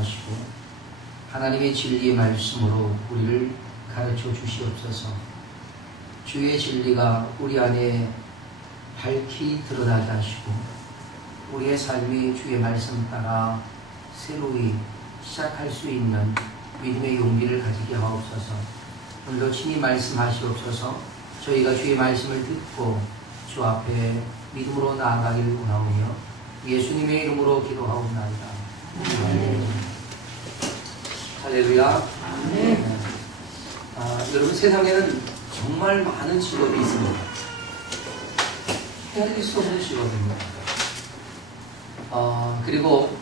하시고 하나님의 진리의 말씀으로 우리를 가르쳐 주시옵소서. 주의 진리가 우리 안에 밝히 드러나게 하시고 우리의 삶이 주의 말씀 따라 새로이 시작할 수 있는 믿음의 용기를 가지게 하옵소서. 오늘도 친히 말씀하시옵소서. 저희가 주의 말씀을 듣고 주 앞에 믿음으로 나아가기를 원하오며 예수님의 이름으로 기도하옵나이다. 할렐루야. 여러분, 세상에는 정말 많은 직업이 있습니다. 헤아릴 수 없는 직업입니다. 그리고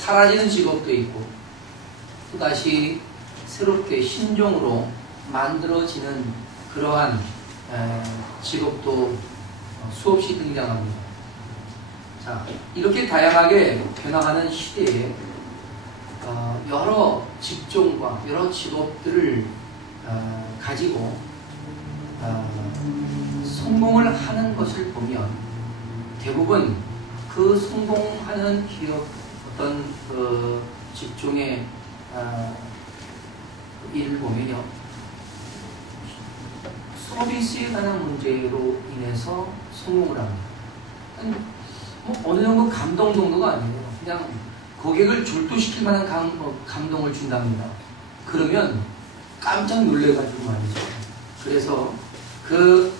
사라지는 직업도 있고 또다시 새롭게 신종으로 만들어지는 그러한 직업도 수없이 등장합니다. 자, 이렇게 다양하게 변화하는 시대에 여러 직종과 여러 직업들을 가지고 성공을 하는 것을 보면 대부분 그 성공하는 기업 어떤 그 직종의 일을 보면요, 서비스에 관한 문제로 인해서 성공을 합니다. 어느 정도 감동 정도가 아니에요. 그냥 고객을 졸도시킬 만한 감동을 준답니다. 그러면 깜짝 놀래가지고 말이죠. 그래서 그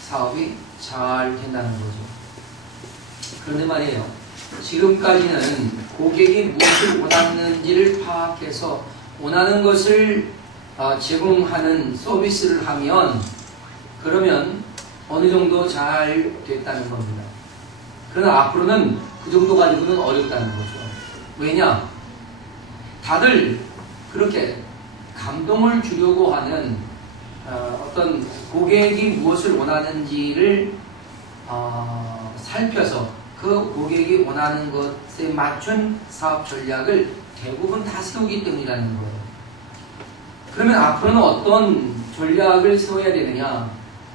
사업이 잘 된다는 거죠. 그런데 말이에요, 지금까지는 고객이 무엇을 원하는지를 파악해서 원하는 것을 제공하는 서비스를 하면 그러면 어느 정도 잘 됐다는 겁니다. 그러나 앞으로는 그 정도 가지고는 어렵다는 거죠. 왜냐? 다들 그렇게 감동을 주려고 하는 어떤 고객이 무엇을 원하는지를 살펴서 그 고객이 원하는 것에 맞춘 사업 전략을 대부분 다 세우기 때문이라는 거예요. 그러면 앞으로는 어떤 전략을 세워야 되느냐?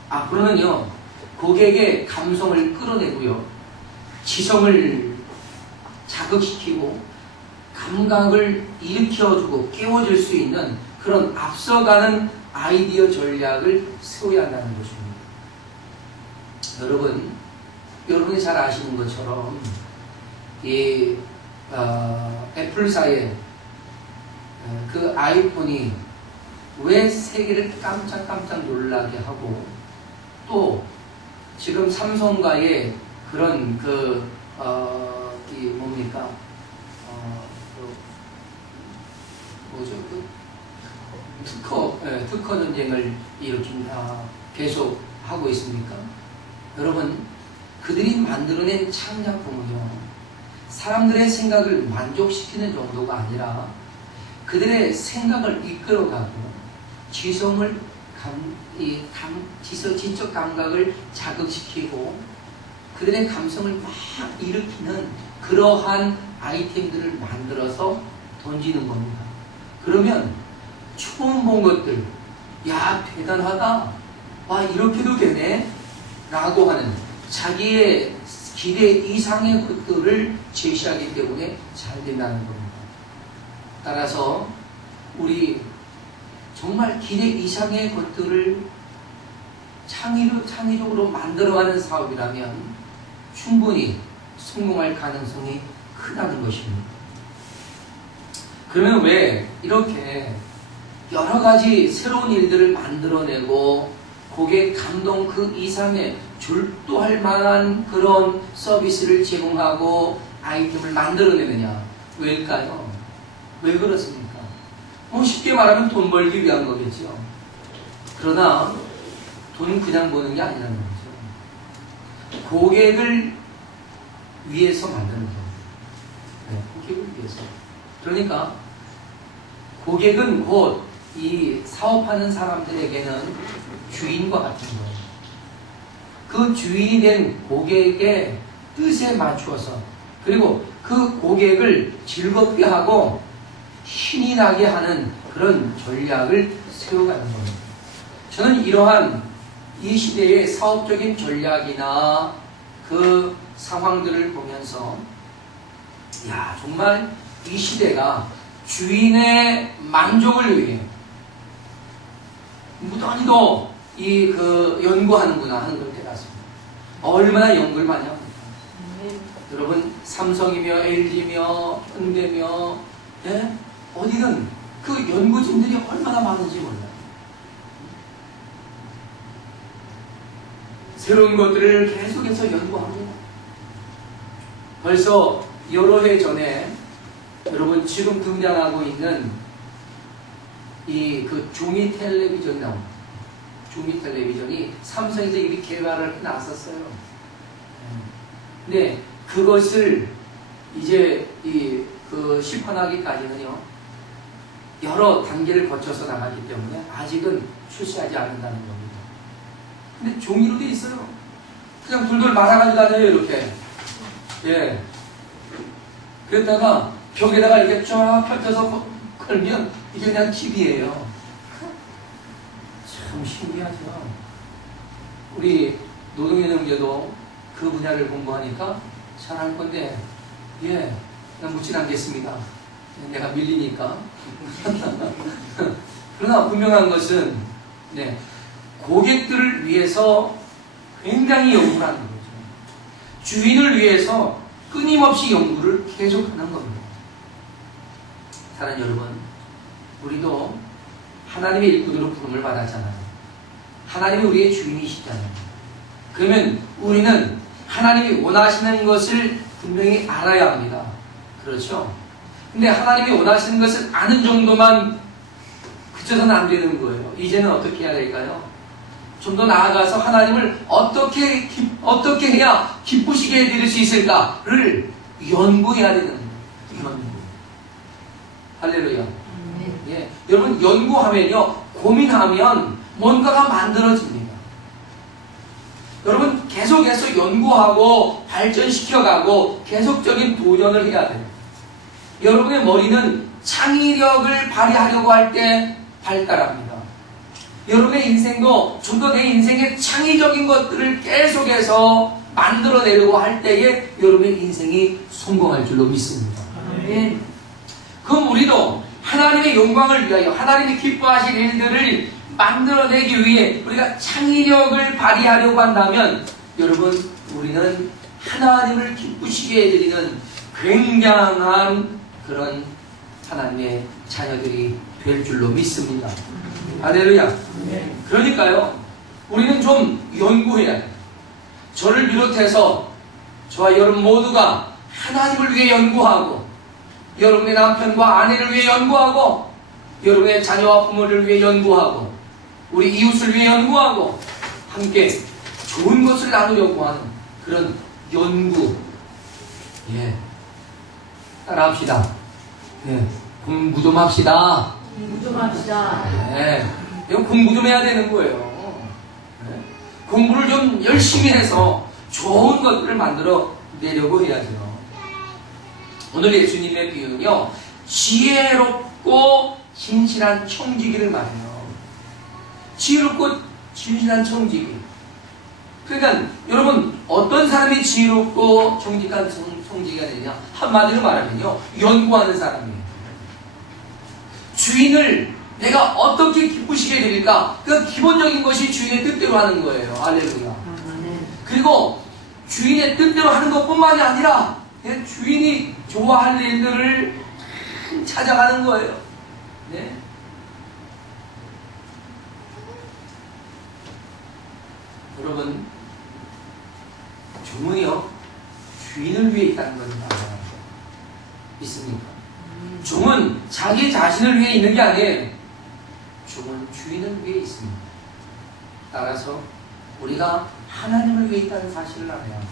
앞으로는요, 고객의 감성을 끌어내고요, 지성을 자극시키고 감각을 일으켜주고 깨워줄 수 있는 그런 앞서가는 아이디어 전략을 세워야 한다는 것입니다. 여러분이 잘 아시는 것처럼 이 애플사의 그 아이폰이 왜 세계를 깜짝깜짝 놀라게 하고 또 지금 삼성과의 그런 뭡니까? 특허 전쟁을 계속 하고 있습니까? 여러분, 그들이 만들어낸 창작품은요, 사람들의 생각을 만족시키는 정도가 아니라 그들의 생각을 이끌어가고 지성을 지적 감각을 자극시키고 그들의 감성을 막 일으키는 그러한 아이템들을 만들어서 던지는 겁니다. 그러면 처음 본 것들, 야, 대단하다, 와, 이렇게도 되네 라고 하는 자기의 기대 이상의 것들을 제시하기 때문에 잘 된다는 겁니다. 따라서 우리 정말 기대 이상의 것들을 창의적으로 만들어가는 사업이라면 충분히 성공할 가능성이 크다는 것입니다. 그러면 왜 이렇게 여러 가지 새로운 일들을 만들어내고 고객 감동 그 이상의 졸도할 만한 그런 서비스를 제공하고 아이템을 만들어내느냐? 왜일까요? 왜 그렇습니까? 쉽게 말하면 돈 벌기 위한 거겠죠. 그러나 돈 그냥 버는 게 아니라는 거죠. 고객을 위해서 만드는 거예요. 네, 고객을 위해서. 그러니까 고객은 곧 이 사업하는 사람들에게는 주인과 같은 거예요. 그 주인이 된 고객의 뜻에 맞추어서 그리고 그 고객을 즐겁게 하고 신이 나게 하는 그런 전략을 세워가는 겁니다. 저는 이러한 이 시대의 사업적인 전략이나 그 상황들을 보면서 야, 정말 이 시대가 주인의 만족을 위해 무던히도 연구하는구나 하는 걸 깨닫습니다. 얼마나 연구를 많이 합니까? 여러분, 삼성이며 LG며 현대며 어디든 그 연구진들이 얼마나 많은지 몰라요. 새로운 것들을 계속해서 연구합니다. 벌써 여러 해 전에 여러분 지금 등장하고 있는 그 종이 텔레비전이 나옵니다. 종이 텔레비전이 삼성에서 이미 개발을 해놨었어요. 근데 그것을 이제 시판하기까지는요 여러 단계를 거쳐서 나가기 때문에 아직은 출시하지 않는다는 겁니다. 근데 종이로 돼 있어요. 그냥 둘둘 말아가지고 다녀요 이렇게. 예. 그랬다가 벽에다가 이렇게 쫙 펼쳐서 걸면 이게 그냥 TV예요. 참 신기하죠. 우리 노동현 형제도 그 분야를 공부하니까 잘할 건데, 난 묻진 않겠습니다. 내가 밀리니까. 그러나 분명한 것은, 고객들을 위해서 굉장히 연구를 하는 거죠. 주인을 위해서 끊임없이 연구를 계속하는 겁니다. 사랑하는 여러분, 우리도 하나님의 일꾼으로 부름을 받았잖아요. 하나님이 우리의 주인이시잖아요. 그러면 우리는 하나님이 원하시는 것을 분명히 알아야 합니다. 그렇죠? 근데 하나님이 원하시는 것을 아는 정도만 그쳐서는 안 되는 거예요. 이제는 어떻게 해야 될까요? 좀 더 나아가서 하나님을 어떻게 해야 기쁘시게 해드릴 수 있을까를 연구해야 되는 거예요. 연구. 할렐루야. 여러분, 연구하면요, 고민하면 뭔가가 만들어집니다. 여러분, 계속해서 연구하고 발전시켜가고 계속적인 도전을 해야 돼요. 여러분의 머리는 창의력을 발휘하려고 할 때 발달합니다. 여러분의 인생도 좀 더 내 인생의 창의적인 것들을 계속해서 만들어내려고 할 때에 여러분의 인생이 성공할 줄로 믿습니다. 아멘. 그럼 우리도 하나님의 영광을 위하여 하나님이 기뻐하실 일들을 만들어내기 위해 우리가 창의력을 발휘하려고 한다면 여러분, 우리는 하나님을 기쁘시게 해드리는 굉장한 그런 하나님의 자녀들이 될 줄로 믿습니다. 할렐루야. 그러니까요, 우리는 좀 연구해야 돼요. 저를 비롯해서 저와 여러분 모두가 하나님을 위해 연구하고, 여러분의 남편과 아내를 위해 연구하고, 여러분의 자녀와 부모를 위해 연구하고, 우리 이웃을 위해 연구하고, 함께 좋은 것을 나누려고 하는 그런 연구. 따라합시다. 공부 좀 합시다. 공부 좀 합시다. 이건 공부 좀 해야 되는 거예요. 공부를 좀 열심히 해서 좋은 것들을 만들어 내려고 해야죠. 오늘 예수님의 비유는요, 지혜롭고 진실한 청지기를 말해요. 지혜롭고 진실한 청지기. 그러니까 여러분, 어떤 사람이 지혜롭고 정직한 청지기가 되냐? 한마디로 말하면요, 연구하는 사람이에요. 주인을 내가 어떻게 기쁘시게 해드릴까? 그 기본적인 것이 주인의 뜻대로 하는 거예요. 할렐루야. 그리고 주인의 뜻대로 하는 것뿐만이 아니라 주인이 좋아할 일들을 찾아가는 거예요. 여러분, 종은요, 주인을 위해 있다는 것을 알아요. 믿습니까? 종은 자기 자신을 위해 있는 게 아니에요. 종은 주인을 위해 있습니다. 따라서 우리가 하나님을 위해 있다는 사실을 알아야 합니다.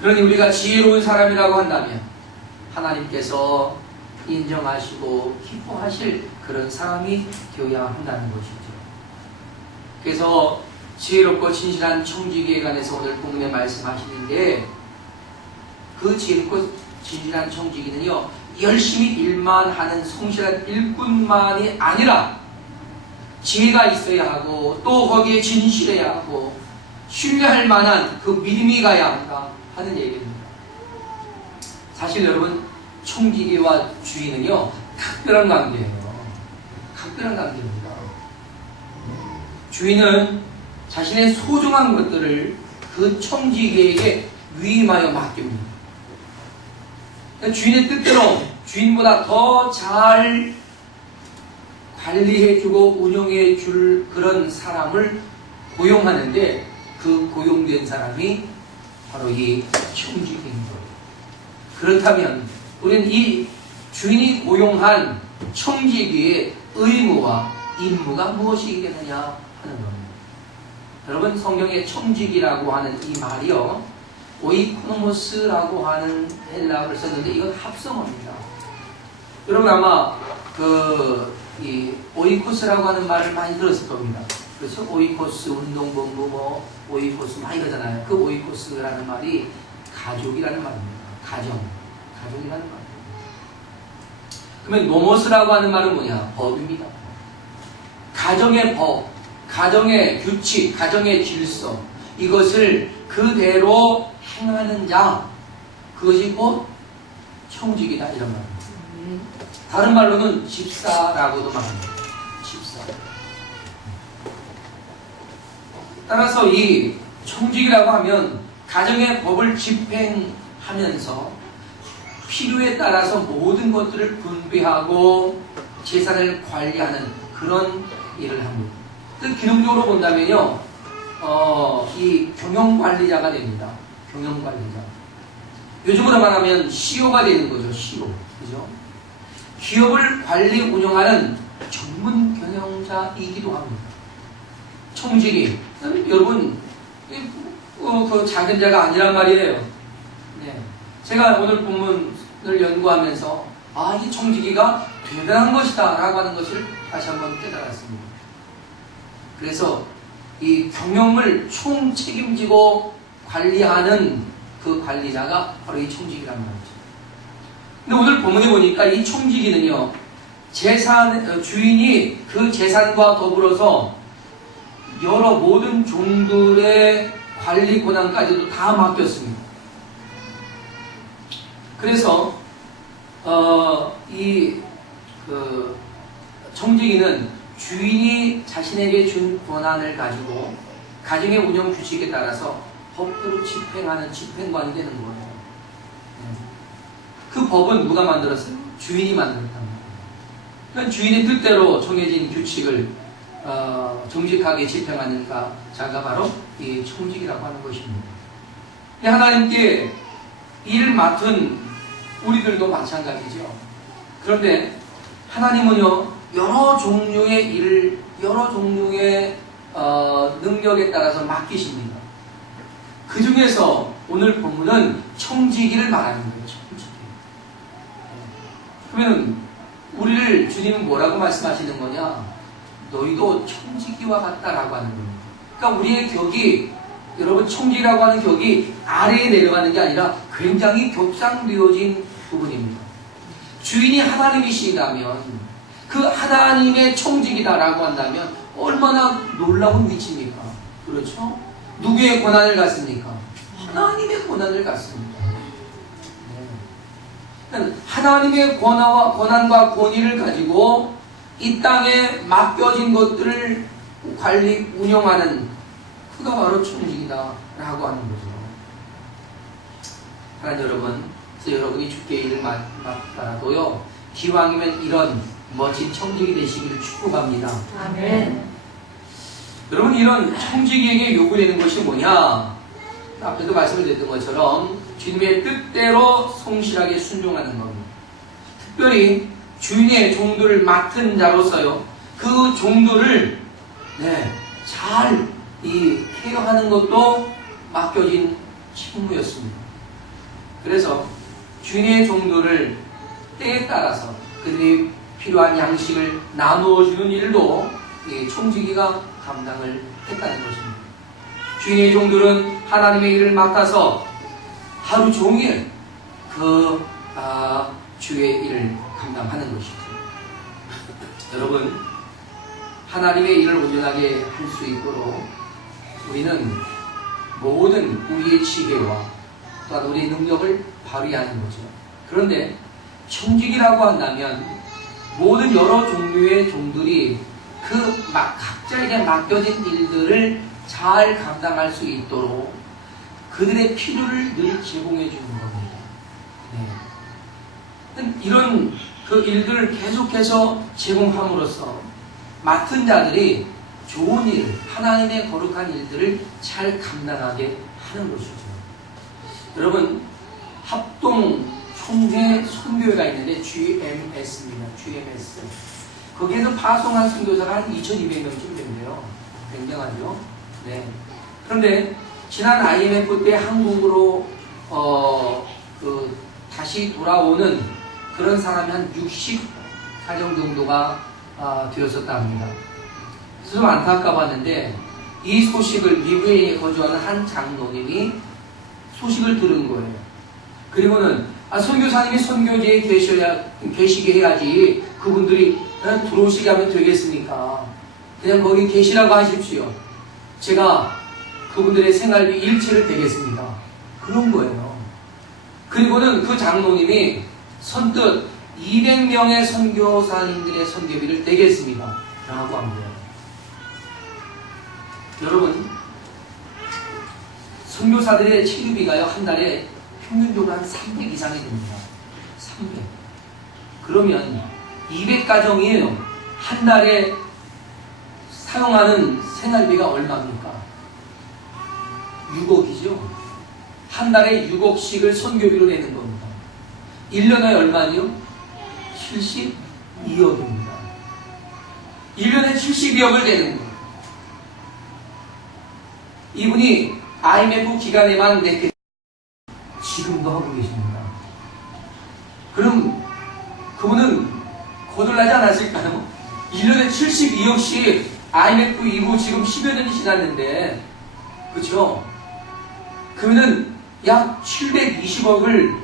그러니 우리가 지혜로운 사람이라고 한다면 하나님께서 인정하시고 기뻐하실 그런 사람이 되어야 한다는 것이죠. 그래서 지혜롭고 진실한 청지기에 관해서 오늘 본문에 말씀하시는데, 그 지혜롭고 진실한 청지기는요, 열심히 일만 하는 성실한 일꾼만이 아니라 지혜가 있어야 하고, 또 거기에 진실해야 하고, 신뢰할 만한 그 믿음이 가야 한다 하는 얘기입니다. 사실 여러분, 총지기와 주인은요, 각별한 관계예요. 각별한 관계입니다. 주인은 자신의 소중한 것들을 그 총지기에게 위임하여 맡깁니다. 주인의 뜻대로 주인보다 더 잘 관리해주고 운영해줄 그런 사람을 고용하는데, 그 고용된 사람이 바로 이 총지기인 거예요. 그렇다면 우리는 이 주인이 고용한 총지기의 의무와 임무가 무엇이겠느냐 하는 겁니다. 여러분, 성경에 총지기라고 하는 이 말이요, 오이코노모스라고 하는 헬라어를 썼는데 이건 합성어입니다. 여러분 아마 이 오이코스라고 하는 말을 많이 들었을 겁니다. 그렇죠? 오이코스 운동본부 뭐 오이코스 많이 그러잖아요. 그 오이코스라는 말이 가족이라는 말입니다. 가족이라는 말입니다. 그러면 노모스라고 하는 말은 뭐냐? 법입니다. 가정의 법, 가정의 규칙, 가정의 질서, 이것을 그대로 행하는 자, 그것이 곧 총직이다, 이런 말입니다. 다른 말로는 집사라고도 말합니다. 집사. 따라서 이 총직이라고 하면 가정의 법을 집행하면서 필요에 따라서 모든 것들을 분배하고 재산을 관리하는 그런 일을 합니다. 기능적으로 본다면요, 이 경영관리자가 됩니다. 경영관리자. 요즘으로 말하면 CEO가 되는 거죠. CEO. 그죠? 기업을 관리 운영하는 전문 경영자이기도 합니다. 총직이. 여러분, 그 작은 자가 아니란 말이에요. 네. 제가 오늘 본문을 연구하면서, 이 총직이가 대단한 것이다 라고 하는 것을 다시 한번 깨달았습니다. 그래서 이 경영을 총책임지고 관리하는 그 관리자가 바로 이 총직이란 말이죠. 근데 오늘 본문에 보니까 이 총직이는요, 주인이 그 재산과 더불어서 여러 모든 종들의 관리 권한까지도 다 맡겼습니다. 그래서 총직이는 주인이 자신에게 준 권한을 가지고 가정의 운영 규칙에 따라서 법대로 집행하는 집행관이 되는 거예요. 그 법은 누가 만들었어요? 주인이 만들었단 말이에요. 그러니까 주인의 뜻대로 정해진 규칙을 정직하게 집행하는 자가 바로 이 총직이라고 하는 것입니다. 하나님께 일을 맡은 우리들도 마찬가지죠. 그런데 하나님은요, 여러 종류의 일을, 여러 종류의 능력에 따라서 맡기십니다. 그 중에서 오늘 본문은 총지기를 말하는 거예요. 총지기. 그러면 우리를 주님은 뭐라고 말씀하시는 거냐? 너희도 총지기와 같다라고 하는 겁니다. 그러니까 우리의 격이, 여러분, 총지기라고 하는 격이 아래에 내려가는 게 아니라 굉장히 격상되어진 부분입니다. 주인이 하나님이시다면, 그 하나님의 총직이다라고 한다면 얼마나 놀라운 위치입니까? 그렇죠? 누구의 권한을 갖습니까? 하나님의 권한을 갖습니다. 네. 하나님의 권한과 권위를 가지고 이 땅에 맡겨진 것들을 관리, 운영하는 그가 바로 총직이다라고 하는 거죠. 하나님 여러분, 그래서 여러분이 주께 일을 맡더라도요, 기왕이면 이런 멋진 총직이 되시기를 축복합니다. 아멘. 여러분, 이런 총직에게 요구되는 것이 뭐냐? 앞에도 말씀을 드렸던 것처럼 주님의 뜻대로 성실하게 순종하는 겁니다. 특별히 주인의 종들을 맡은 자로서요, 그 종들을 잘 케어하는 것도 맡겨진 책무였습니다. 그래서 주인의 종들을 때에 따라서 그들이 필요한 양식을 나누어 주는 일도 총지기가 감당을 했다는 것입니다. 주인의 종들은 하나님의 일을 맡아서 하루 종일 주의 일을 감당하는 것이죠. 여러분, 하나님의 일을 온전하게 할 수 있도록 우리는 모든 우리의 지혜와 또한 우리의 능력을 발휘하는 거죠. 그런데 청직이라고 한다면 모든 여러 종류의 종들이 각자에게 맡겨진 일들을 잘 감당할 수 있도록 그들의 필요를 늘 제공해 주는 겁니다. 네. 이런 그 일들을 계속해서 제공함으로써 맡은 자들이 좋은 일, 하나님의 거룩한 일들을 잘 감당하게 하는 것이죠. 여러분, 합동 총회 선교회가 있는데 GMS입니다. GMS. 거기에서 파송한 선교사가 한 2,200명쯤 된대요. 굉장하죠. 네. 그런데 지난 IMF 때 한국으로 다시 돌아오는 그런 사람이 한 60가정 정도가 되었었다 합니다. 좀 안타까웠는데 이 소식을 미국에 거주하는 한 장로님이 소식을 들은 거예요. 그리고는 선교사님이 선교지에 계시게 해야지 그분들이 들어오시게 하면 되겠습니까? 그냥 거기 계시라고 하십시오. 제가 그분들의 생활비 일체를 대겠습니다. 그런 거예요. 그리고는 그 장로님이 선뜻 200명의 선교사님들의 선교비를 내겠습니다. 라고 한 거예요. 여러분, 선교사들의 체류비가요, 한 달에 평균적으로 한 300 이상이 됩니다. 300. 그러면 200가정이에요. 한 달에 사용하는 생활비가 얼마입니까? 6억이죠. 한 달에 6억씩을 선교비로 내는 겁니다. 1년에 얼마죠? 72억입니다. 1년에 72억을 내는 거예요. 이분이 IMF 기간에만 냈기 지금도 하고 계십니다. 그럼 그분은 거덜나지 않았을까요? 1년에 72억씩 IMF 이후 지금 10여 년이 지났는데, 그렇죠? 그러면은 약 720억을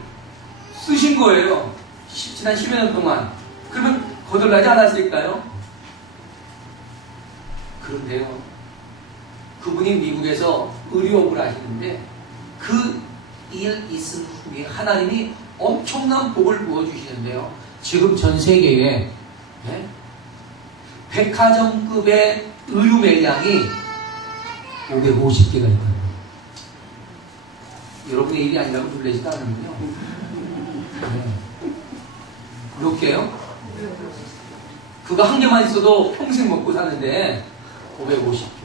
쓰신 거예요. 지난 10여 년 동안. 그러면 거덜나지 않았을까요? 그런데요, 그분이 미국에서 의료업을 하시는데 그 일 있은 후에 하나님이 엄청난 복을 부어주시는데요. 지금 전 세계에 백화점급의 의류 매장이 550개가 있다고요. 여러분의 일이 아니라고 놀라지도 않는군요. 몇 개요? 그거 한 개만 있어도 평생 먹고 사는데 550개.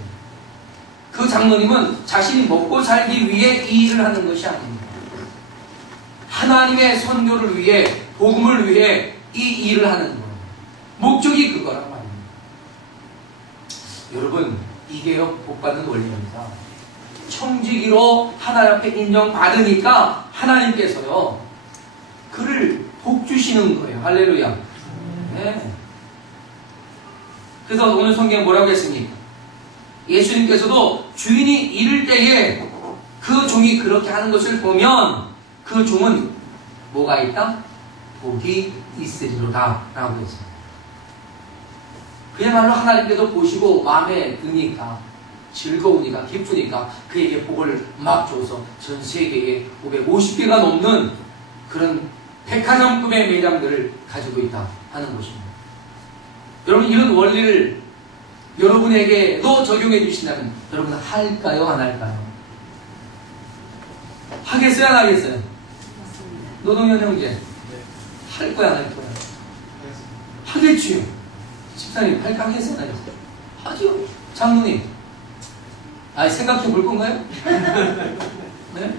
그 장로님은 자신이 먹고 살기 위해 이 일을 하는 것이 아닙니다. 하나님의 선교를 위해, 복음을 위해 이 일을 하는 거예요. 목적이 그거란 말입니다. 여러분, 이게요, 복받는 원리입니다. 청지기로 하나님 앞에 인정받으니까 하나님께서요, 그를 복 주시는 거예요. 할렐루야. 네. 그래서 오늘 성경에 뭐라고 했습니까? 예수님께서도 주인이 이를 때에 그 종이 그렇게 하는 것을 보면 그 종은 뭐가 있다? 복이 있으리로다 라고 했습니다. 그야말로 하나님께서 보시고 마음에 드니까, 즐거우니까, 기쁘니까 그에게 복을 막 줘서 전 세계에 550개가 넘는 그런 백화점급의 매장들을 가지고 있다 하는 것입니다. 여러분, 이런 원리를 여러분에게도 적용해 주신다면 여러분 할까요? 안 할까요? 하겠어요? 안 하겠어요? 노동현 형제, 할 거야? 안 할 거야? 하겠지요. 집사님, 할까? 하겠어요? 안 하겠어요? 하죠. 장로님, 생각해 볼 건가요? 네?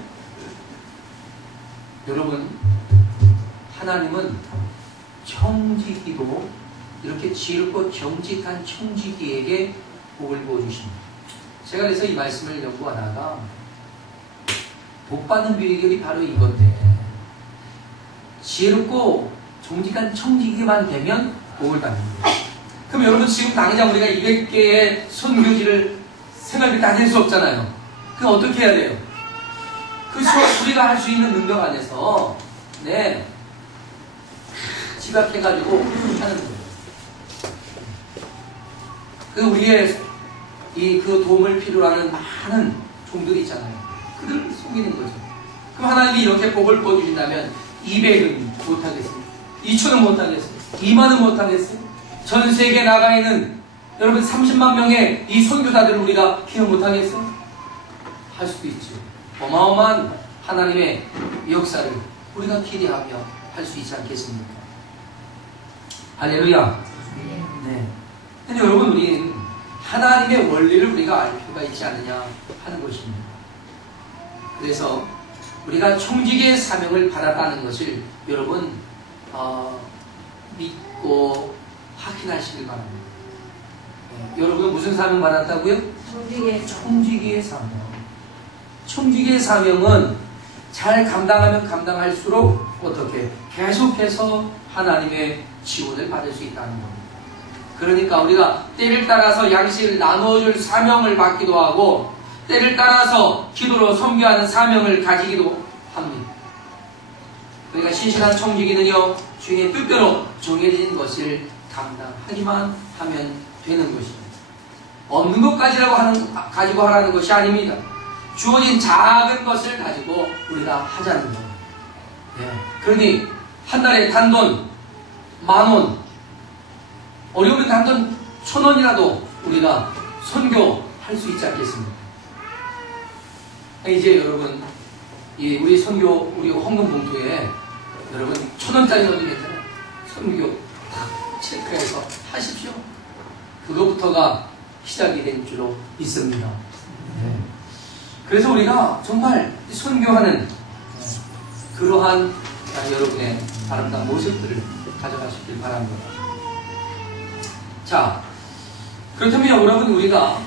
여러분, 하나님은 청지기도 이렇게 지혜롭고 정직한 청지기에게 복을 부어주십니다. 제가 그래서 이 말씀을 연구하다가 복받는 비결이 바로 이건데, 지혜롭고 정직한 청지기만 되면 복을 받는다. 그럼 여러분, 지금 당장 우리가 200개의 선교지를 생활비 다 낼 수 없잖아요. 그럼 어떻게 해야 돼요? 우리가 할 수 있는 능력 안에서 지각해가지고 하는 거예요. 우리의 그 도움을 필요로 하는 많은 종들이 있잖아요. 그들을 속이는 거죠. 그럼 하나님이 이렇게 복을 부어주신다면 200은 못하겠어요? 2천은 못하겠어요? 2만은 못하겠어요? 전 세계에 나가 있는 여러분 30만 명의 이 선교사들을 우리가 기억 못하겠어요? 할 수도 있죠. 어마어마한 하나님의 역사를 우리가 기대하며 할 수 있지 않겠습니까? 할렐루야. 네. 근데 여러분, 우리는 하나님의 원리를 우리가 알 필요가 있지 않느냐 하는 것입니다. 그래서 우리가 총직의 사명을 받았다는 것을 여러분 믿고 확인하시길 바랍니다. 네. 여러분 무슨 사명 받았다고요? 총직의 사명. 총직의 사명은 잘 감당하면 감당할수록 어떻게 계속해서 하나님의 지원을 받을 수 있다는 겁니다. 그러니까 우리가 때를 따라서 양식을 나누어줄 사명을 받기도 하고 때를 따라서 기도로 섬겨하는 사명을 가지기도 합니다. 그러니까 신실한 총직이는요, 주인의 뜻대로 정해진 것을 감당하기만 하면 되는 것입니다. 없는 것까지라고 가지고 하라는 것이 아닙니다. 주어진 작은 것을 가지고 우리가 하자는 거예요. 네. 그러니 한 달에 단돈 10,000원, 어려우면 단돈 1,000원이라도 우리가 선교할 수 있지 않겠습니까? 이제 여러분, 우리 선교, 우리 헌금 봉투에 여러분 1,000원짜리 넣어도 괜찮아요. 선교 딱 체크해서 하십시오. 그것부터가 시작이 된 줄로 믿습니다. 네. 그래서 우리가 정말 선교하는 그러한 여러분의 아름다운 모습들을 가져가시길 바랍니다. 자, 그렇다면 여러분, 우리가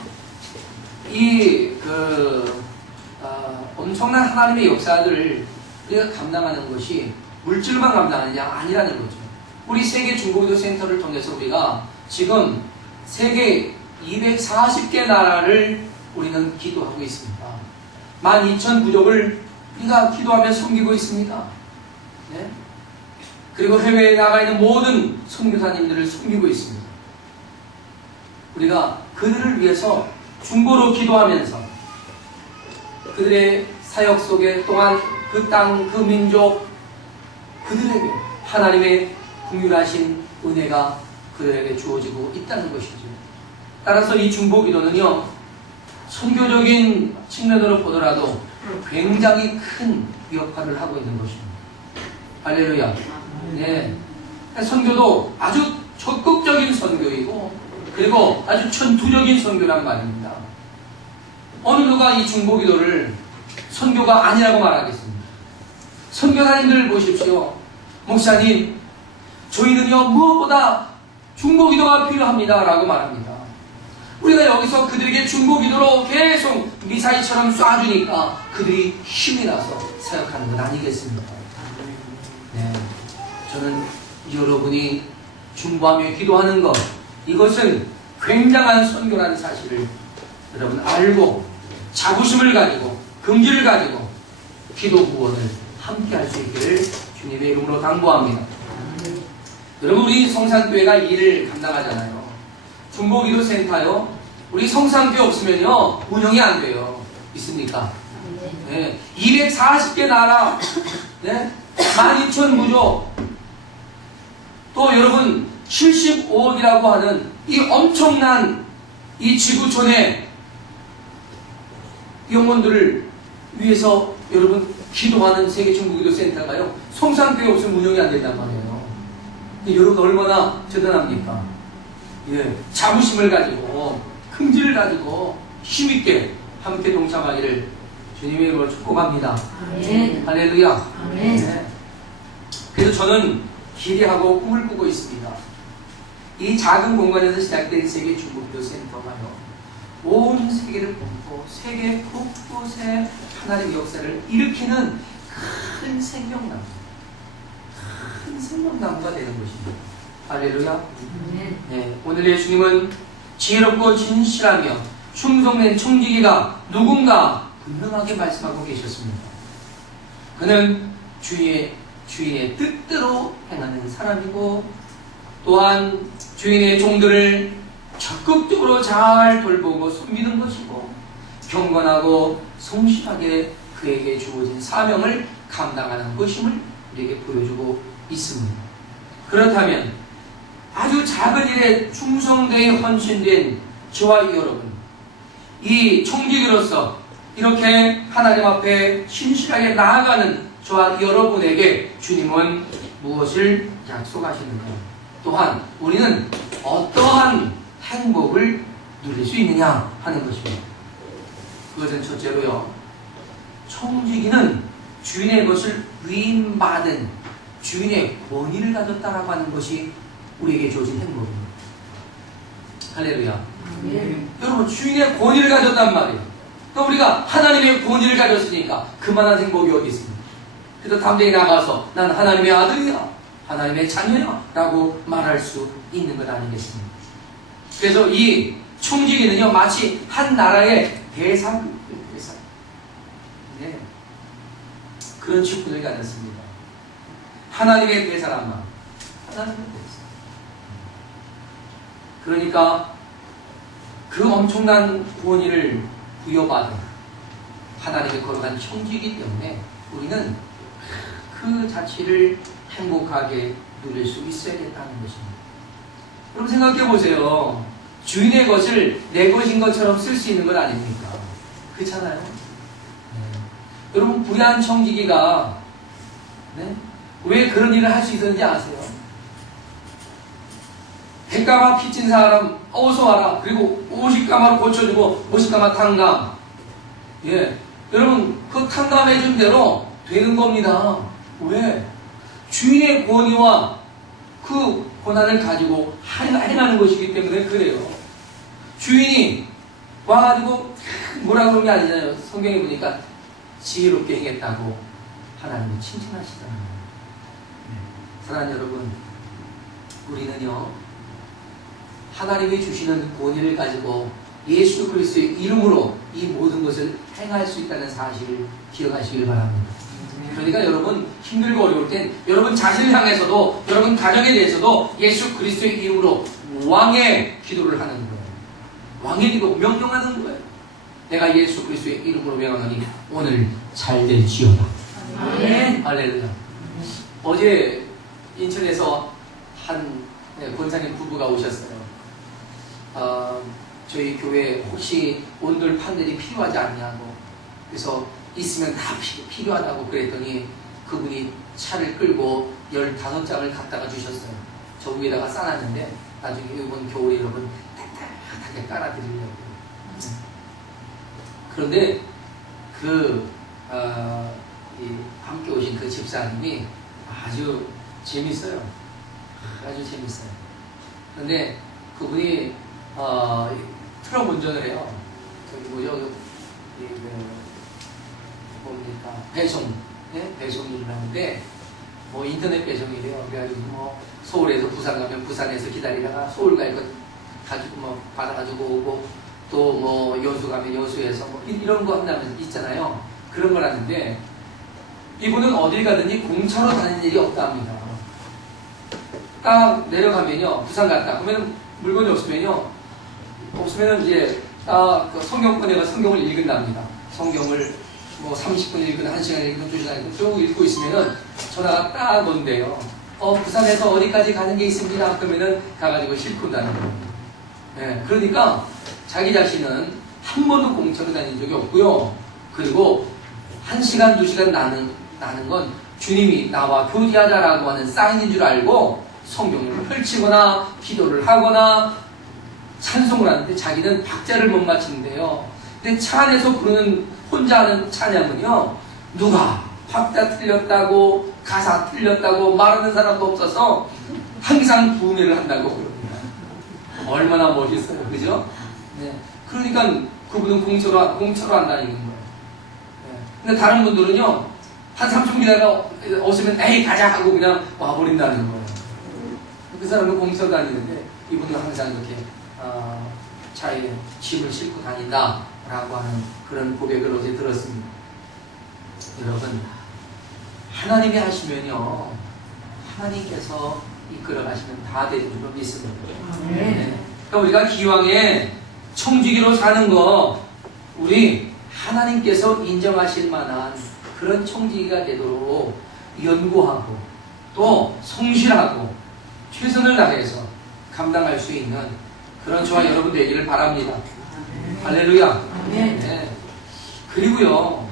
엄청난 하나님의 역사들을 우리가 감당하는 것이 물질로만 감당하느냐? 아니라는 거죠. 우리 세계 중보기도 센터를 통해서 우리가 지금 세계 240개 나라를 우리는 기도하고 있습니다. 12,000 부족을 우리가 기도하며 섬기고 있습니다. 네? 그리고 해외에 나가 있는 모든 선교사님들을 섬기고 있습니다. 우리가 그들을 위해서 중보로 기도하면서 그들의 사역 속에 또한 그 땅, 그 민족, 그들에게 하나님의 긍휼하신 은혜가 그들에게 주어지고 있다는 것이죠. 따라서 이 중보 기도는요, 선교적인 측면으로 보더라도 굉장히 큰 역할을 하고 있는 것입니다. 할렐루야. 네. 선교도 아주 적극적인 선교이고, 그리고 아주 전투적인 선교란 말입니다. 어느 누가 이 중보 기도를 선교가 아니라고 말하겠습니다. 선교사님들 보십시오. 목사님, 저희는요 무엇보다 중보 기도가 필요합니다 라고 말합니다. 우리가 여기서 그들에게 중보 기도로 계속 미사일처럼 쏴주니까 그들이 힘이 나서 사역하는 건 아니겠습니까? 네. 저는 여러분이 중보하며 기도하는 것, 이것은 굉장한 선교라는 사실을 여러분 알고 자부심을 가지고 긍지를 가지고 기도 구원을 함께 할 수 있기를 주님의 이름으로 당부합니다. 여러분, 우리 성산교회가 일을 감당하잖아요. 중보기도센터요, 우리 성산교회 없으면요 운영이 안 돼요. 있습니까? 네. 240개 나라, 네? 12,000 부족, 또 여러분 75억이라고 하는 이 엄청난 이 지구촌의 영혼들을 위해서 여러분 기도하는 세계중보기도센터가요, 성산교회 없으면 운영이 안 된단 말이에요. 여러분 얼마나 대단합니까? 예, 자부심을 가지고 긍지를 가지고 힘있게 함께 동참하기를 주님의 이름으로 축복합니다. 아멘. 할렐루야. 아멘. 네. 그래서 저는 기대하고 꿈을 꾸고 있습니다. 이 작은 공간에서 시작된 세계중보기도센터가요, 온 세계를 품고 세계 곳곳에 하나님의 역사를 일으키는 큰 생명나무, 큰 생명나무가 되는 것입니다. 할렐루야. 네, 오늘 예수님은 지혜롭고 진실하며 충성된 청지기가 누군가 분명하게 말씀하고 계셨습니다. 그는 주인의 뜻대로 행하는 사람이고, 또한 주인의 종들을 적극적으로 잘 돌보고 섬기는 것이고, 경건하고 성실하게 그에게 주어진 사명을 감당하는 것임을 우리에게 보여주고 있습니다. 그렇다면 아주 작은 일에 충성되어 헌신된 저와 여러분, 이 총직으로서 이렇게 하나님 앞에 신실하게 나아가는 저와 여러분에게 주님은 무엇을 약속하시는가? 또한 우리는 어떠한 행복을 누릴 수 있느냐 하는 것입니다. 그것은 첫째로요, 총직이는 주인의 것을 위임받은 주인의 권위를 가졌다라고 하는 것이 우리에게 주어진 행복입니다. 할렐루야. 여러분, 주인의 권위를 가졌단 말이에요. 그럼 우리가 하나님의 권위를 가졌으니까 그만한 행복이 어디 있습니까? 그래서 담대히 나가서 난 하나님의 아들이야, 하나님의 자녀야 라고 말할 수 있는 것 아니겠습니까? 그래서 이 총직이는요, 마치 한 나라의 대상. 네. 그런 직분을 가졌습니다. 하나님의 대사람만. 하나님의 대사. 그러니까 그 엄청난 권위를 부여받은 하나님의 거룩한 총직이기 때문에 우리는 그 자체를 행복하게 누릴 수 있어야겠다는 것입니다. 여러분 생각해 보세요. 주인의 것을 내 것인 것처럼 쓸 수 있는 것 아닙니까? 그렇잖아요. 네. 여러분 부유한 청지기가 네? 왜 그런 일을 할 수 있었는지 아세요? 백가마 피친 사람 어서 와라. 그리고 50가마로 고쳐주고 50가마 탕감. 예, 여러분 그 탕감해준 대로 되는 겁니다. 왜? 주인의 권위와 그 권한을 가지고 행하는 것이기 때문에 그래요. 주인이 와가지고 뭐라 그런 게 아니잖아요. 성경에 보니까 지혜롭게 행했다고 하나님이 칭찬하시잖아요. 사랑하는 여러분, 우리는요 하나님이 주시는 권위를 가지고 예수 그리스도의 이름으로 이 모든 것을 행할 수 있다는 사실을 기억하시길 바랍니다. 그러니까 여러분 힘들고 어려울 땐 여러분 자신을 향해서도 여러분 가정에 대해서도 예수 그리스도의 이름으로 왕의 기도를 하는 거예요. 왕의 기도 명령하는 거예요. 내가 예수 그리스도의 이름으로 명하노니 오늘 잘 될지어다. 아멘. 할렐루야. 어제 인천에서 한 권사님 부부가 오셨어요. 저희 교회에 혹시 온돌 판넬이 필요하지 않냐고, 그래서 있으면 다 필요하다고 그랬더니 그분이 차를 끌고 15장을 갖다가 주셨어요. 저 위에다가 싸놨는데 나중에 이번 겨울에 여러분 따뜻하게 깔아드리려고요. 그런데 함께 오신 그 집사님이 아주 재밌어요. 아주 재밌어요. 그런데 그분이 트럭 운전을 해요. 저기 뭐죠? 뭡니까? 배송, 네? 배송 일을 하는데 뭐 인터넷 배송이래요. 그래가지고 뭐 서울에서 부산 가면 부산에서 기다리다가 서울 갈 것 가지고 뭐 받아가지고 오고, 또 뭐 여수 가면 여수에서 뭐 이런 거 한다면 있잖아요. 그런 걸 하는데 이분은 어딜 가든지 공차로 다니는 일이 없답니다. 딱 내려가면요, 부산 갔다 그러면 물건이 없으면은 이제 그 성경 꺼내가 성경을 읽은답니다. 성경을 뭐 30분 읽거나 1시간 읽거나 2시간 읽거나 쭉 읽고 있으면은 전화가 딱 온대요. 부산에서 어디까지 가는 게 있습니다. 그러면은 가가지고 싣고 온다는 거예요. 네, 그러니까 자기 자신은 한 번도 공차로 다닌 적이 없고요. 그리고 1시간, 2시간 나는 건 주님이 나와 교제하자라고 하는 사인인 줄 알고 성경을 펼치거나 기도를 하거나 찬송을 하는데 자기는 박자를 못 맞추는데요. 근데 차 안에서 부르는 혼자 하는 찬양은요, 누가 박자 틀렸다고 가사 틀렸다고 말하는 사람도 없어서 항상 부흥회를 한다고 그럽니다. 얼마나 멋있어요, 그죠? 네. 그러니까 그분은 공차로 안 다니는 거예요. 네. 근데 다른 분들은요, 한 3초 기다려 오시면 에이 가자 하고 그냥 와버린다는 거예요. 그 사람은 공차로 다니는데 이분은 항상 이렇게 차에 짐을 싣고 다닌다 라고 하는 그런 고백을 어제 들었습니다. 여러분, 하나님이 하시면요, 하나님께서 이끌어 가시면 다 되는 줄 믿습니다. 네. 그러니까 우리가 기왕에 청지기로 사는 거, 우리 하나님께서 인정하실 만한 그런 청지기가 되도록 연구하고 또 성실하고 최선을 다해서 감당할 수 있는 그런 저와 여러분 되기를 바랍니다. 할렐루야. 네. 그리고요,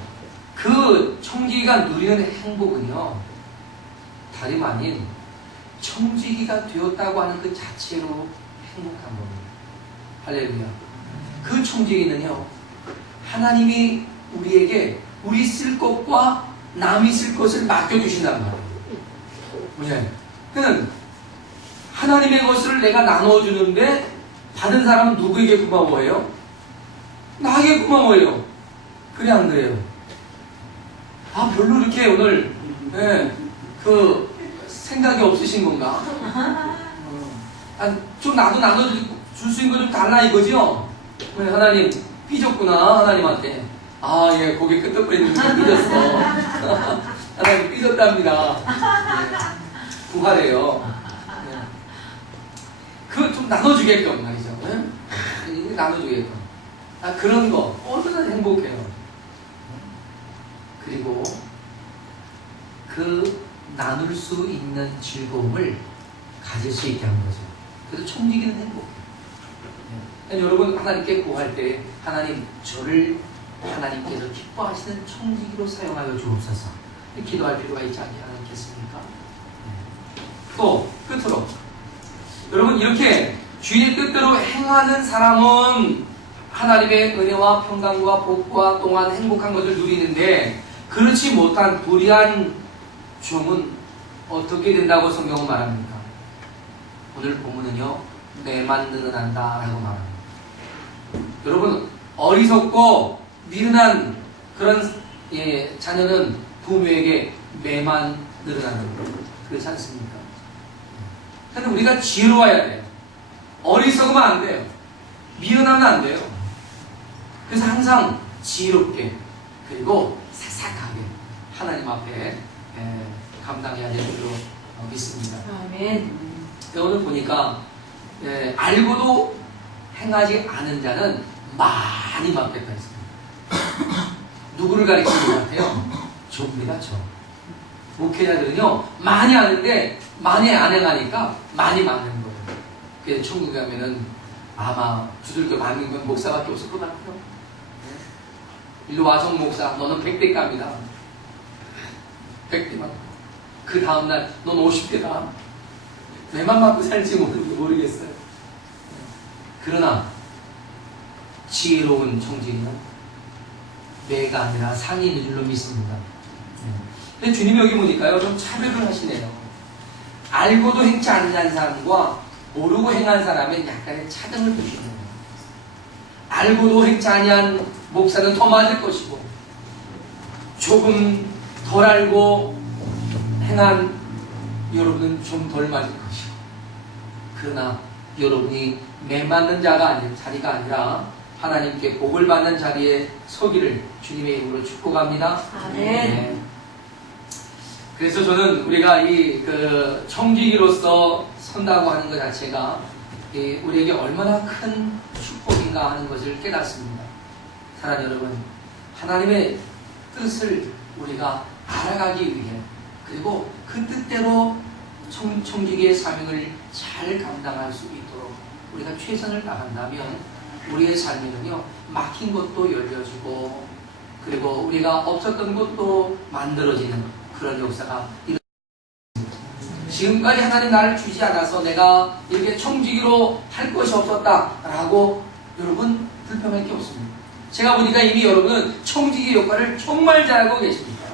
그 청지기가 누리는 행복은요, 다름 아닌 청지기가 되었다고 하는 그 자체로 행복한 겁니다. 할렐루야. 그 청지기는요, 하나님이 우리에게 우리 쓸 것과 남이 쓸 것을 맡겨주신단 말이에요. 네. 그는 하나님의 것을 내가 나눠주는데 받은 사람은 누구에게 고마워해요? 나에게 고마워해요. 그래 안 그래요? 아, 별로 이렇게 오늘 그 생각이 없으신 건가? 좀 나도 나눠줄 수 있는 거 좀 달라 이거죠? 하나님 삐졌구나 하나님한테. 아, 예, 고개 끄덕거리는데 삐졌어. 하나님 삐졌답니다. 부활해요. 그거 좀 나눠주게끔 말이죠. 나눠주게끔. 그런 거 얼마나 행복해요. 그리고 그 나눌 수 있는 즐거움을 가질 수 있게 하는 거죠. 그래서 청지기는 행복해요. 여러분 하나님께 구할 때 하나님 저를 하나님께서 기뻐하시는 청지기로 사용하여 주옵소서 기도할 필요가 있지 않겠습니까? 또 끝으로 여러분 이렇게 주의 뜻대로 행하는 사람은 하나님의 은혜와 평강과 복과 또한 행복한 것을 누리는데 그렇지 못한 불의한 종은 어떻게 된다고 성경은 말합니까? 오늘 본문은요, 내만 느는한다 라고 말합니다. 여러분 어리석고 미련한 그런 자녀는 부모에게 매만 늘어나는 거예요. 그렇지 않습니까? 근데 우리가 지혜로워야 돼요. 어리석으면 안 돼요. 미련하면 안 돼요. 그래서 항상 지혜롭게 그리고 사사하게 하나님 앞에 감당해야 될 줄로 믿습니다. 아멘. 오늘 보니까 알고도 행하지 않은 자는 많이 받겠다 했습니다. 누구를 가리키는 것 같아요? 좀비가 저. 목회자들은요 많이 아는데 많이 안 행하니까 많이 맞는 거예요. 그래서 천국에 가면은 아마 두들겨 맞는 건 목사밖에 없을 것 같아요. 일로 와서 목사 너는 100대 값이다. 100대만. 그 다음날 넌 50대다. 왜만 맞고 살지 모르겠어요. 그러나 지혜로운 청지기는 매가 아니라 상이 있는 줄로 믿습니다. 근데 주님이 여기 보니까요 좀 차별을 하시네요. 알고도 행치 않는 사람과 모르고 행한 사람의 약간의 차등을 두시네요. 알고도 행치 아니한 목사는 더 맞을 것이고 조금 덜 알고 행한 여러분은 좀 덜 맞을 것이고 그러나 여러분이 매맞는 자리가 아니라 하나님께 복을 받는 자리에 서기를 주님의 이름으로 축복합니다. 아멘. 네. 그래서 저는 우리가 청지기로서 선다고 하는 것 자체가 우리에게 얼마나 큰 축복인가 하는 것을 깨닫습니다. 사랑하는 여러분, 하나님의 뜻을 우리가 알아가기 위해 그리고 그 뜻대로 청지기의 사명을 잘 감당할 수 있도록 우리가 최선을 다한다면 우리의 삶에는요 막힌 것도 열려지고 그리고 우리가 없었던 것도 만들어지는 그런 역사가 지금까지 하나님 나를 주지 않아서 내가 이렇게 청지기로 할 것이 없었다라고 여러분 불평할 게 없습니다. 제가 보니까 이미 여러분은 청지기 역할을 정말 잘하고 계십니다.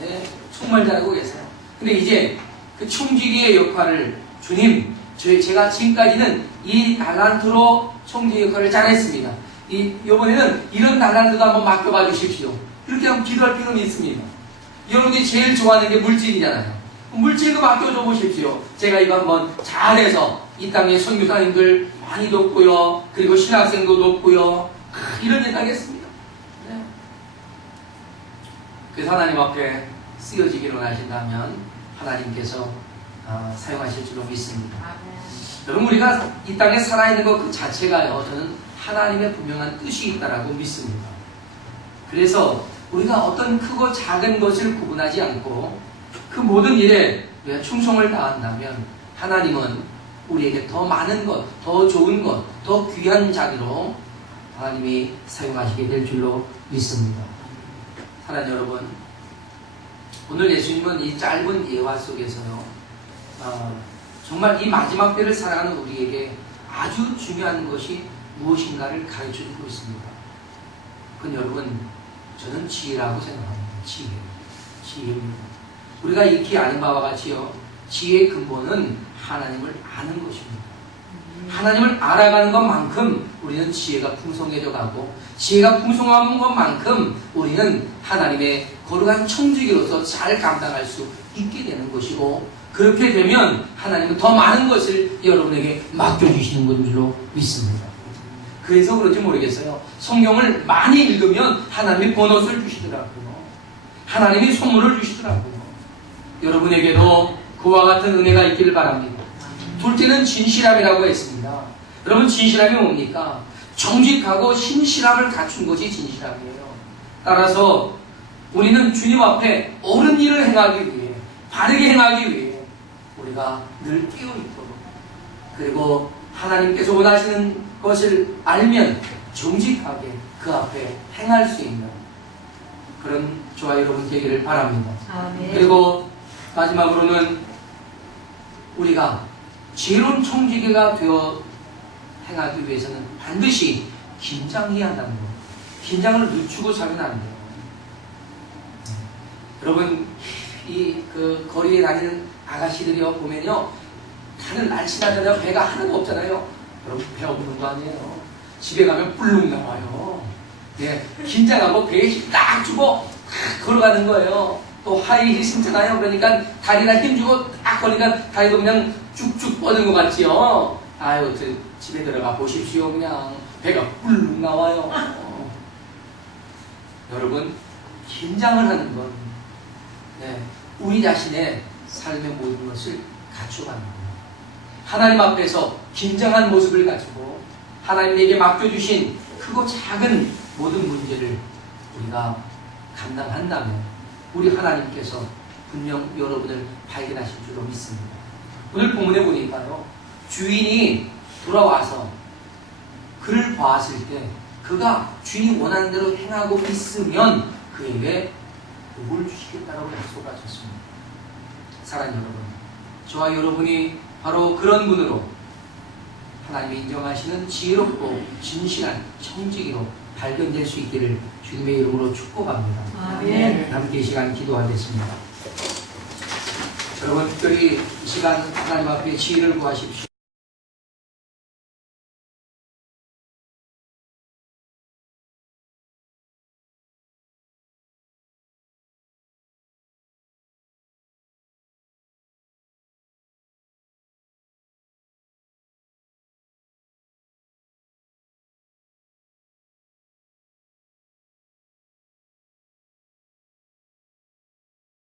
네, 정말 잘하고 계세요. 근데 이제 그 청지기의 역할을 주님, 제가 지금까지는 이 달란트로 청지기 역할을 잘했습니다. 이번에는 이런 달란트도 한번 맡겨봐 주십시오. 이렇게 한번 기도할 필요는 있습니다. 여러분이 제일 좋아하는 게 물질이잖아요. 물질도 맡겨줘 보십시오. 제가 이거 한번 잘해서 이 땅에 선교사님들 많이 돕고요. 그리고 신학생도 돕고요. 이런 일 하겠습니다. 네. 그래서 하나님 앞에 쓰여지기로 하신다면 하나님께서 사용하실 줄로 믿습니다. 여러분 우리가 이 땅에 살아있는 것 그 자체가요. 저는 하나님의 분명한 뜻이 있다라고 믿습니다. 그래서 우리가 어떤 크고 작은 것을 구분하지 않고 그 모든 일에 우리가 충성을 다한다면 하나님은 우리에게 더 많은 것, 더 좋은 것, 더 귀한 자리로 하나님이 사용하시게 될 줄로 믿습니다. 사랑하는 여러분, 오늘 예수님은 이 짧은 예화 속에서요, 정말 이 마지막 때를 살아가는 우리에게 아주 중요한 것이 무엇인가를 가르쳐주고 있습니다. 그건 여러분, 저는 지혜라고 생각합니다. 지혜입니다. 우리가 익히 아는 바와 같이요, 지혜의 근본은 하나님을 아는 것입니다. 하나님을 알아가는 것만큼 우리는 지혜가 풍성해져 가고, 지혜가 풍성한 것만큼 우리는 하나님의 거룩한 청지기로서 잘 감당할 수 있게 되는 것이고, 그렇게 되면 하나님은 더 많은 것을 여러분에게 맡겨주시는 것인 줄로 믿습니다. 그래서 그런지 모르겠어요. 성경을 많이 읽으면 하나님이 보너스를 주시더라고요. 하나님이 선물을 주시더라고요. 여러분에게도 그와 같은 은혜가 있기를 바랍니다. 둘째는 진실함이라고 했습니다. 여러분, 진실함이 뭡니까? 정직하고 신실함을 갖춘 것이 진실함이에요. 따라서 우리는 주님 앞에 옳은 일을 행하기 위해, 바르게 행하기 위해 우리가 늘 깨어있도록, 그리고 하나님께서 원하시는 것을 알면 정직하게 그 앞에 행할 수 있는 그런 저와 여러분 되기를 바랍니다. 아멘. 그리고 마지막으로는 우리가 지혜로운 청지기가 되어 행하기 위해서는 반드시 긴장해야 한다는 것. 긴장을 늦추고 살면 안 돼요. 여러분, 그 거리에 다니는 아가씨들이요, 보면요, 다들 날씬하잖아요. 배가 하나도 없잖아요. 여러분, 배 없는 거 아니에요. 집에 가면 뿔룩 나와요. 예, 긴장하고 배에 힘 딱 주고 걸어가는 거예요. 또 하이힐 신잖아요. 그러니까 다리나 힘주고 딱 걸으니까 다리도 그냥 쭉쭉 뻗은 것 같지요. 아유, 집에 들어가 보십시오. 그냥 배가 뿔룩 나와요. 여러분, 긴장을 하는 건 우리 자신의 삶의 모든 것을 갖춰가는 거예요. 하나님 앞에서 긴장한 모습을 가지고 하나님에게 맡겨주신 크고 작은 모든 문제를 우리가 감당한다면 우리 하나님께서 분명 여러분을 발견하실 줄로 믿습니다. 오늘 본문에 보니까요, 주인이 돌아와서 그를 보았을 때 그가 주인이 원하는 대로 행하고 있으면 그에게 복을 주시겠다라고 약속하셨습니다. 사랑하는 여러분, 저와 여러분이 바로 그런 분으로 하나님이 인정하시는 지혜롭고 진실한 청지기로 발견될 수 있기를 주님의 이름으로 축복합니다. 아멘. 함께 이 시간 기도하겠습니다. 여러분, 특별히 이 시간 하나님 앞에 지혜를 구하십시오.